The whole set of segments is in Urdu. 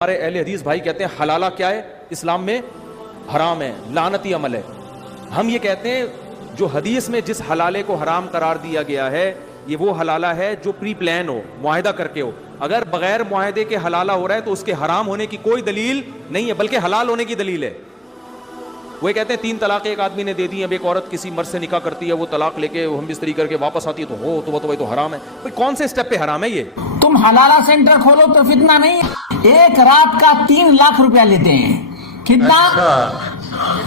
ہمارے اہل حدیث بھائی کہتے ہیں حلالہ کیا ہے اسلام میں؟ حرام ہے، لعنتی عمل ہے۔ ہم یہ کہتے ہیں جو حدیث میں جس حلالے کو حرام قرار دیا گیا ہے یہ وہ حلالہ ہے جو پری پلان ہو، معاہدہ کر کے ہو۔ اگر بغیر معاہدے کے حلالہ ہو رہا ہے تو اس کے حرام ہونے کی کوئی دلیل نہیں ہے، بلکہ حلال ہونے کی دلیل ہے۔ وہ کہتے ہیں 3 طلاق ایک آدمی نے دے دی، اب ایک عورت کسی مرد سے نکاح کرتی ہے، وہ طلاق لے کے ہم بستری کر کے واپس آتی ہے تو ہو تو حرام ہے۔ کون سے اسٹیپ پہ حرام ہے یہ؟ تم حلالہ سینٹر کھولو تو فتنہ نہیں ہے۔ ایک رات کا 3 لاکھ روپیہ لیتے ہیں۔ کتنا؟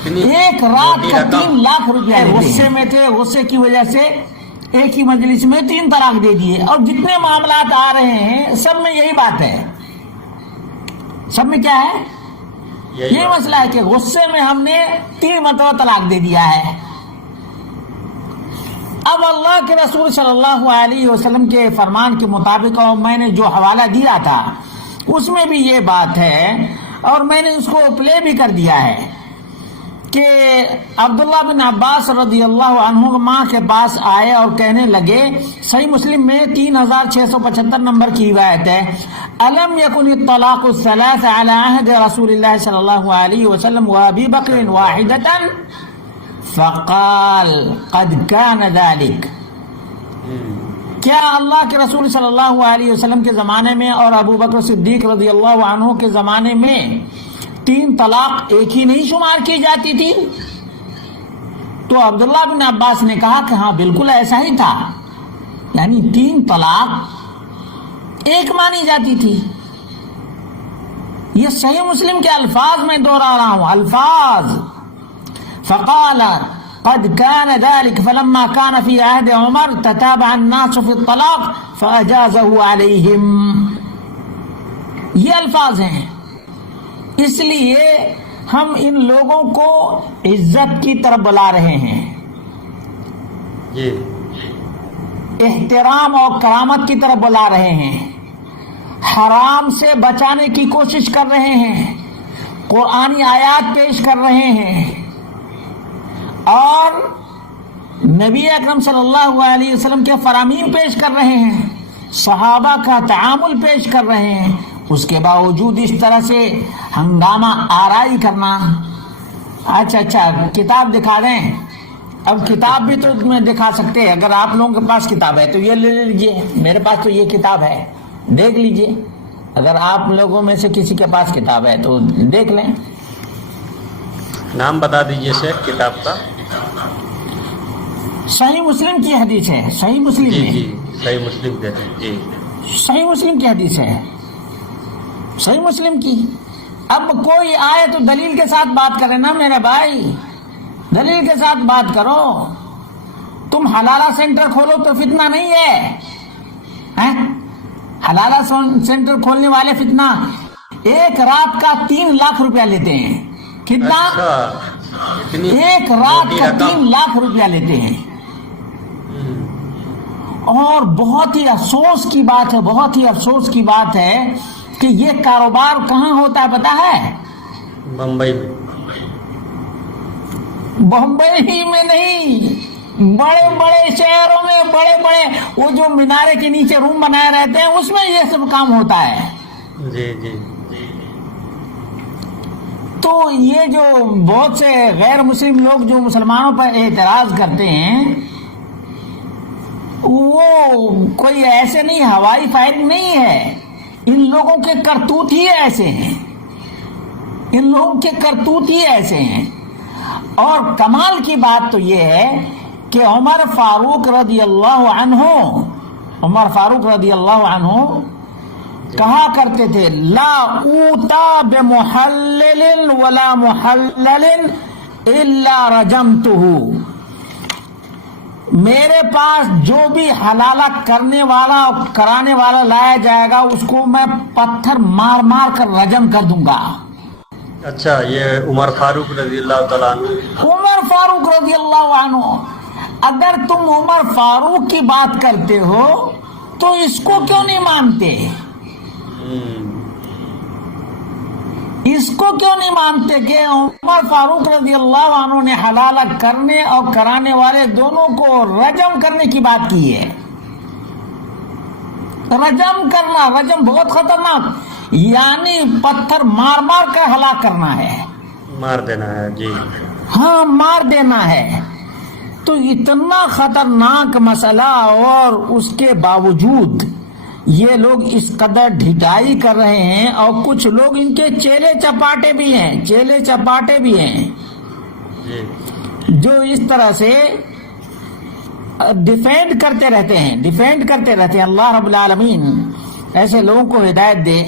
ایک رات کا 3 لاکھ روپیہ۔ غصے میں تھے، غصے کی وجہ سے ایک ہی مجلس میں 3 طلاق دے دیے، اور جتنے معاملات آ رہے ہیں سب میں یہی بات ہے۔ سب میں کیا ہے؟ یہ مسئلہ ہے کہ غصے میں ہم نے 3 مرتبہ طلاق دے دیا ہے۔ اب اللہ کے رسول صلی اللہ علیہ وسلم کے فرمان کے مطابق، اور میں نے جو حوالہ دیا تھا اس میں بھی یہ بات ہے، اور میں نے اس کو پلے بھی کر دیا ہے کہ عبداللہ بن عباس رضی اللہ عنہما کے پاس آئے اور کہنے لگے، صحیح مسلم میں 3675 نمبر کی روایت ہے، الم یکن الطلاق الثلاث علی عہد رسول اللہ صلی اللہ علیہ وسلم وابی بکر واحدۃ فقال قد کان ذلک۔ کیا اللہ کے رسول صلی اللہ علیہ وسلم کے زمانے میں اور ابو بکر صدیق رضی اللہ عنہ کے زمانے میں 3 طلاق ایک ہی نہیں شمار کی جاتی تھی؟ تو عبداللہ بن عباس نے کہا کہ ہاں بالکل ایسا ہی تھا، یعنی 3 طلاق ایک مانی جاتی تھی۔ یہ صحیح مسلم کے الفاظ میں دوہرا رہا ہوں، الفاظ۔ فقال قد كان ذلك فلما كان في عهد عمر تتابع الناس في الطلاق فأجازه عليهم۔ یہ الفاظ ہیں۔ اس لیے ہم ان لوگوں کو عزت کی طرف بلا رہے ہیں، احترام اور کرامت کی طرف بلا رہے ہیں، حرام سے بچانے کی کوشش کر رہے ہیں، قرآنی آیات پیش کر رہے ہیں، اور نبی اکرم صلی اللہ علیہ وسلم کے فرامین پیش کر رہے ہیں، صحابہ کا تعامل پیش کر رہے ہیں۔ اس کے باوجود اس طرح سے ہنگامہ آرائی کرنا۔ اچھا کتاب دکھا دیں۔ اب کتاب بھی تو میں دکھا سکتے ہیں، اگر آپ لوگوں کے پاس کتاب ہے تو یہ لے لیجئے، میرے پاس تو یہ کتاب ہے، دیکھ لیجئے۔ اگر آپ لوگوں میں سے کسی کے پاس کتاب ہے تو دیکھ لیں۔ نام بتا دیجئے شیخ کتاب کا۔ صحیح مسلم کی حدیث ہے، صحیح مسلم میں۔ جی صحیح مسلم کہتے ہیں جی، صحیح مسلم کی حدیث ہے، صحیح مسلم کی۔ اب کوئی آئے تو دلیل کے ساتھ بات کرے نا میرے بھائی، دلیل کے ساتھ بات کرو۔ تم حلالہ سینٹر کھولو تو فتنہ نہیں ہے۔ حلالہ سینٹر کھولنے والے فتنہ ایک رات کا 3 لاکھ روپیہ لیتے ہیں۔ کتنا؟ ایک رات کا 3 لاکھ روپیہ لیتے ہیں۔ اور بہت ہی افسوس کی بات ہے، بہت ہی افسوس کی بات ہے کہ یہ کاروبار کہاں ہوتا ہے پتا ہے؟ بمبئی میں۔ بمبئی ہی میں نہیں، بڑے بڑے شہروں میں، بڑے بڑے وہ جو مینارے کے نیچے روم بنائے رہتے ہیں اس میں یہ سب کام ہوتا ہے۔ جی جی۔ تو یہ جو بہت سے غیر مسلم لوگ جو مسلمانوں پر اعتراض کرتے ہیں، وہ کوئی ایسے نہیں ہوائی فائرنگ نہیں ہے، ان لوگوں کے کرتوت ہی ایسے ہیں، ان لوگوں کے کرتوت ہی ایسے ہیں۔ اور کمال کی بات تو یہ ہے کہ عمر فاروق رضی اللہ عنہ کہا کرتے تھے، لا اوتا بمحلل ولا محلل الا رجمتہ۔ میرے پاس جو بھی حلالہ کرنے والا اور کرانے والا لایا جائے گا اس کو میں پتھر مار مار کر رجم کر دوں گا۔ اچھا، یہ عمر فاروق رضی اللہ تعالیٰ عنہ۔ عمر فاروق رضی اللہ عنہ۔ اگر تم عمر فاروق کی بات کرتے ہو تو اس کو کیوں نہیں مانتے؟ اس کو کیوں نہیں مانتے کہ عمر فاروق رضی اللہ عنہ نے حلالہ کرنے اور کرانے والے دونوں کو رجم کرنے کی بات کی ہے؟ رجم کرنا، رجم بہت خطرناک، یعنی پتھر مار مار کر ہلاک کرنا ہے، مار دینا ہے جی. ہاں مار دینا ہے. تو اتنا خطرناک مسئلہ اور اس کے باوجود یہ لوگ اس قدر ڈھٹائی کر رہے ہیں، اور کچھ لوگ ان کے چیلے چپاٹے بھی ہیں، چیلے چپاٹے بھی ہیں جی. جو اس طرح سے ڈیفینڈ کرتے رہتے ہیں. اللہ رب العالمین ایسے لوگوں کو ہدایت دے.